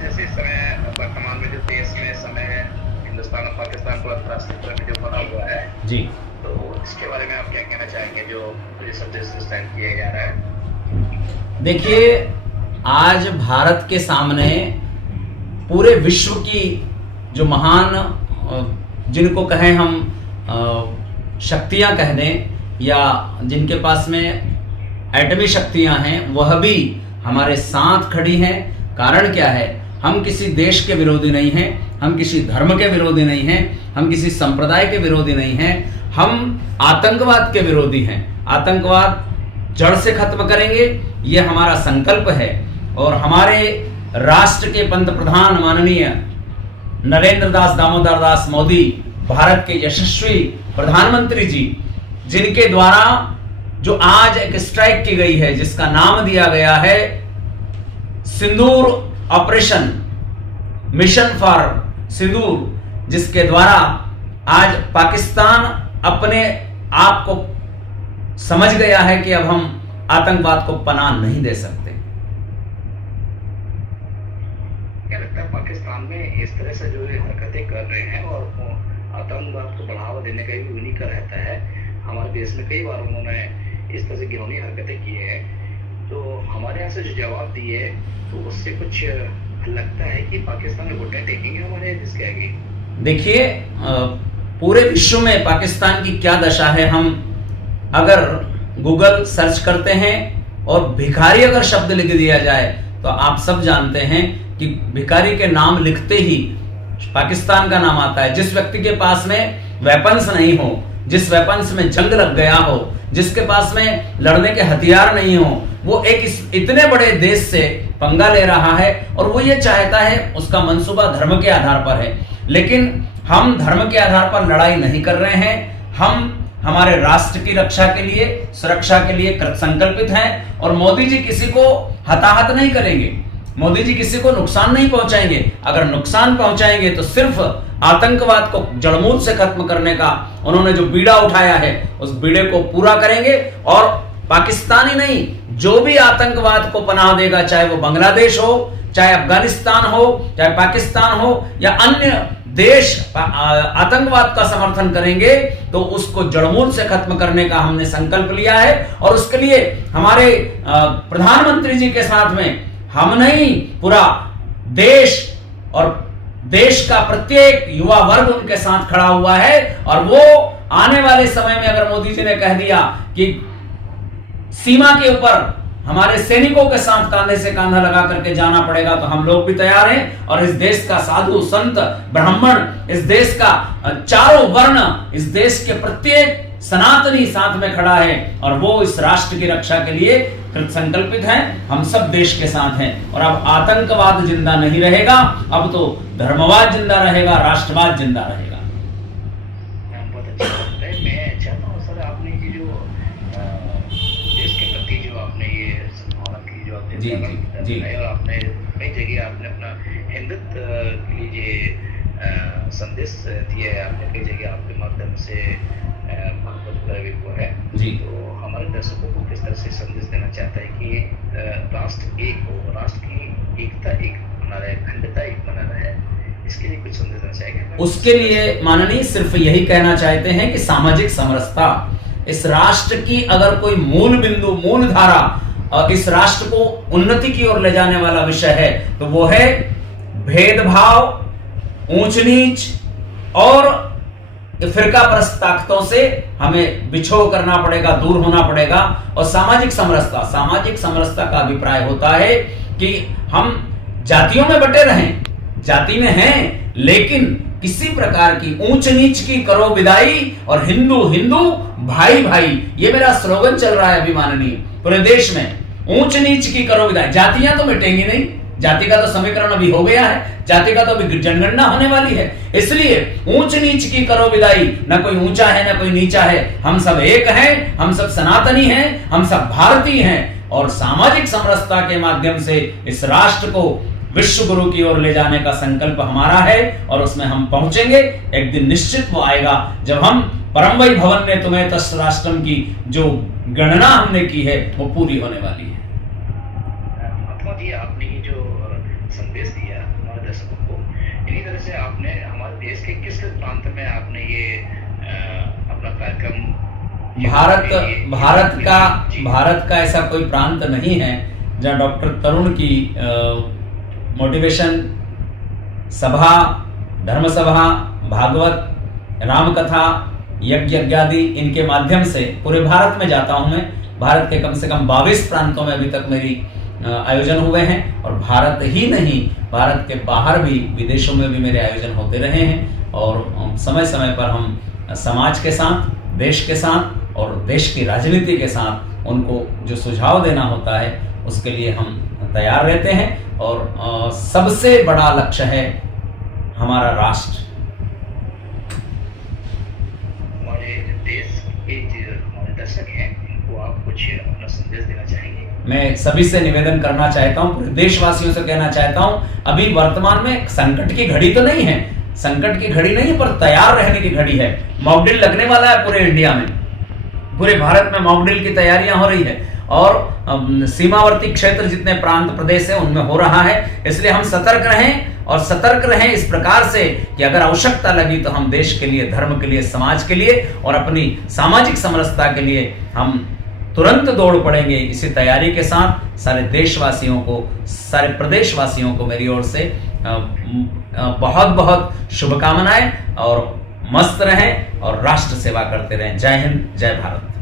जैसे इस समय वर्तमान में जो देश में समय है, हिंदुस्तान और पाकिस्तान को अंतर्राष्ट्रीय स्तर में जो बना हुआ है जी, तो इसके बारे में आप क्या कहना चाहेंगे जो सब्जेक्ट स्टैंड किया जा रहा है? देखिए, आज भारत के सामने पूरे विश्व की जो महान जिनको कहें हम शक्तियां कह दें या जिनके पास में एटमी शक्तियां हैं वह भी हमारे साथ खड़ी हैं। कारण क्या है? हम किसी देश के विरोधी नहीं हैं, हम किसी धर्म के विरोधी नहीं हैं, हम किसी संप्रदाय के विरोधी नहीं हैं, हम आतंकवाद के विरोधी हैं। आतंकवाद जड़ से खत्म करेंगे, ये हमारा संकल्प है। और हमारे राष्ट्र के पंत प्रधान माननीय नरेंद्र दास दामोदर दास मोदी, भारत के यशस्वी प्रधानमंत्री जी, जिनके द्वारा जो आज एक स्ट्राइक की गई है जिसका नाम दिया गया है सिंदूर ऑपरेशन, मिशन फॉर सिंदूर, जिसके द्वारा आज पाकिस्तान अपने आप को समझ गया है कि अब हम आतंकवाद को पनाह नहीं दे सकते। क्या लगता है पाकिस्तान में इस तरह से जो ये हरकतें कर रहे हैं और आतंकवाद को बढ़ावा देने का भी उन्हीं का रहता है। हमारे देश में कई बार उन्होंने इस तरह से घिनौनी हरकतें की है, तो हमारे यहाँ से जो जवाब दिए तो उससे कुछ लगता है कि पाकिस्तान में घुटने टेकेंगे हमारे जिसके आगे। देखिए, पूरे विश्व में पाकिस्तान की क्या दशा है, हम अगर गूगल सर्च करते हैं और भिखारी अगर शब्द लिख दिया जाए तो आप सब जानते हैं कि भिखारी के नाम लिखते ही पाकिस्तान का नाम आता है। जिस व्यक्ति के पास में वेपन्स नहीं हो, जिस वेपन्स में जंग लग गया हो, जिसके पास में लड़ने के हथियार नहीं हो, वो एक इतने बड़े देश से पंगा ले रहा है और वो ये चाहता है, उसका मंसूबा धर्म के आधार पर है। लेकिन हम धर्म के आधार पर लड़ाई नहीं कर रहे हैं, हम हमारे राष्ट्र की रक्षा के लिए, सुरक्षा के लिए संकल्पित हैं। और मोदी जी किसी को हताहत नहीं करेंगे, मोदी जी किसी को नुकसान नहीं पहुंचाएंगे। अगर नुकसान पहुंचाएंगे तो सिर्फ आतंकवाद को जड़मूल से खत्म करने का उन्होंने जो बीड़ा उठाया है उस बीड़े को पूरा करेंगे। और पाकिस्तान ही नहीं, जो भी आतंकवाद को पनाह देगा, चाहे वो बांग्लादेश हो, चाहे अफगानिस्तान हो, चाहे पाकिस्तान हो या अन्य देश आतंकवाद का समर्थन करेंगे, तो उसको जड़मूल से खत्म करने का हमने संकल्प लिया है। और उसके लिए हमारे प्रधानमंत्री जी के साथ में हम नहीं, पूरा देश और देश का प्रत्येक युवा वर्ग उनके साथ खड़ा हुआ है। और वो आने वाले समय में अगर मोदी जी ने कह दिया कि सीमा के ऊपर हमारे सैनिकों के साथ कंधे से कंधा लगा करके जाना पड़ेगा, तो हम लोग भी तैयार हैं। और इस देश का साधु संत ब्राह्मण, इस देश का चारों वर्ण, इस देश के प्रत्येक सनातनी साथ में खड़ा है और वो इस राष्ट्र की रक्षा के लिए संकल्पित हैं। हम सब देश के साथ हैं। और अब आतंकवाद जिंदा नहीं रहेगा, अब तो धर्मवाद जिंदा रहेगा, राष्ट्रवाद जिंदा रहेगा। बहुत अच्छा लगता है। मैं चाहता हूँ सर, आपने ये जो देश के प्रति जो आपने ये सद्भावना की जो आपने जी। और आपने कई जगह आपने अपना हिंदुत्व के लिए संदेश दिया है, आपने कई जगह आपके माध्यम से को है जी। तो हमारे दर्शकों को किस तरह से संदेश देना चाहता है कि राष्ट्र एक हो, राष्ट्र की एकता एक बना रहे, अखंडता एक बना रहे, इसके लिए कुछ संदेश देना चाहेंगे? उसके लिए माननीय सिर्फ यही कहना चाहते हैं कि सामाजिक समरसता इस राष्ट्र की अगर कोई मूल बिंदु, मूल धारा इस राष्ट्र को उन्नति की ओर ले जाने वाला विषय है तो वो है भेदभाव, ऊंच नीच और फिरका परस्त ताकतों से हमें बिछोह करना पड़ेगा, दूर होना पड़ेगा। और सामाजिक समरसता, सामाजिक समरसता का अभिप्राय होता है कि हम जातियों में बटे रहें, जाति में हैं, लेकिन किसी प्रकार की ऊंच नीच की करो विदाई और हिंदू हिंदू भाई भाई, ये मेरा स्लोगन चल रहा है अभिमाननीय पूरे देश में। ऊंच नीच की करो विदाई, जातियां तो मिटेंगी नहीं, जाति का तो समीकरण अभी हो गया है, जाति का तो अभी जनगणना होने वाली है। इसलिए ऊंच नीच की करो विदाई, न कोई ऊंचा है न कोई नीचा है, हम सब एक हैं, हम सब सनातनी हैं, हम सब भारतीय हैं। और सामाजिक समरसता के माध्यम से इस राष्ट्र को विश्व गुरु की ओर ले जाने का संकल्प हमारा है और उसमें हम पहुंचेंगे। एक दिन निश्चित वो आएगा जब हम परम वै भवन ने तुम्हें तस् राष्ट्रम की जो गणना हमने की है वो पूरी होने वाली है। महात्मा जी, आपने ये जो संदेश दिया हमारे दर्शकों को। इन्हीं तरह से आपने हमारे देश के किस प्रांत में आपने ये अपना कार्यक्रम भारत का ऐसा कोई प्रांत नहीं है जहां डॉक्टर तरुण की मोटिवेशन सभा, धर्म सभा, भागवत, राम कथा, यज्ञ यज्ञादि इनके माध्यम से पूरे भारत में जाता हूं मैं। भारत के कम से कम 22 प्रांतों में अभी तक मेरी आयोजन हुए हैं और भारत ही नहीं, भारत के बाहर भी, विदेशों में भी मेरे आयोजन होते रहे हैं। और समय समय पर हम समाज के साथ, देश के साथ और देश की राजनीति के साथ उनको जो सुझाव देना होता है उसके लिए हम तैयार रहते हैं। और सबसे बड़ा लक्ष्य है हमारा राष्ट्र। हमारे देश के जो हमारे दर्शक हैं इनको आप कुछ अपना संदेश देना चाहेंगे? मैं सभी से निवेदन करना चाहता हूं, पूरे देशवासियों से कहना चाहता हूं, अभी वर्तमान में संकट की घड़ी तो नहीं है, संकट की घड़ी नहीं है, पर तैयार रहने की घड़ी है। मॉकड्रिल लगने वाला है पूरे इंडिया में, पूरे भारत में मॉकड्रिल की तैयारियां हो रही है और सीमावर्ती क्षेत्र जितने प्रांत प्रदेश है उनमें हो रहा है। इसलिए हम सतर्क रहें और सतर्क रहें इस प्रकार से कि अगर आवश्यकता लगी तो हम देश के लिए, धर्म के लिए, समाज के लिए और अपनी सामाजिक समरसता के लिए हम तुरंत दौड़ पड़ेंगे। इसी तैयारी के साथ सारे देशवासियों को, सारे प्रदेशवासियों को मेरी ओर से बहुत बहुत शुभकामनाएं और मस्त रहें और राष्ट्र सेवा करते रहें। जय हिंद, जय भारत।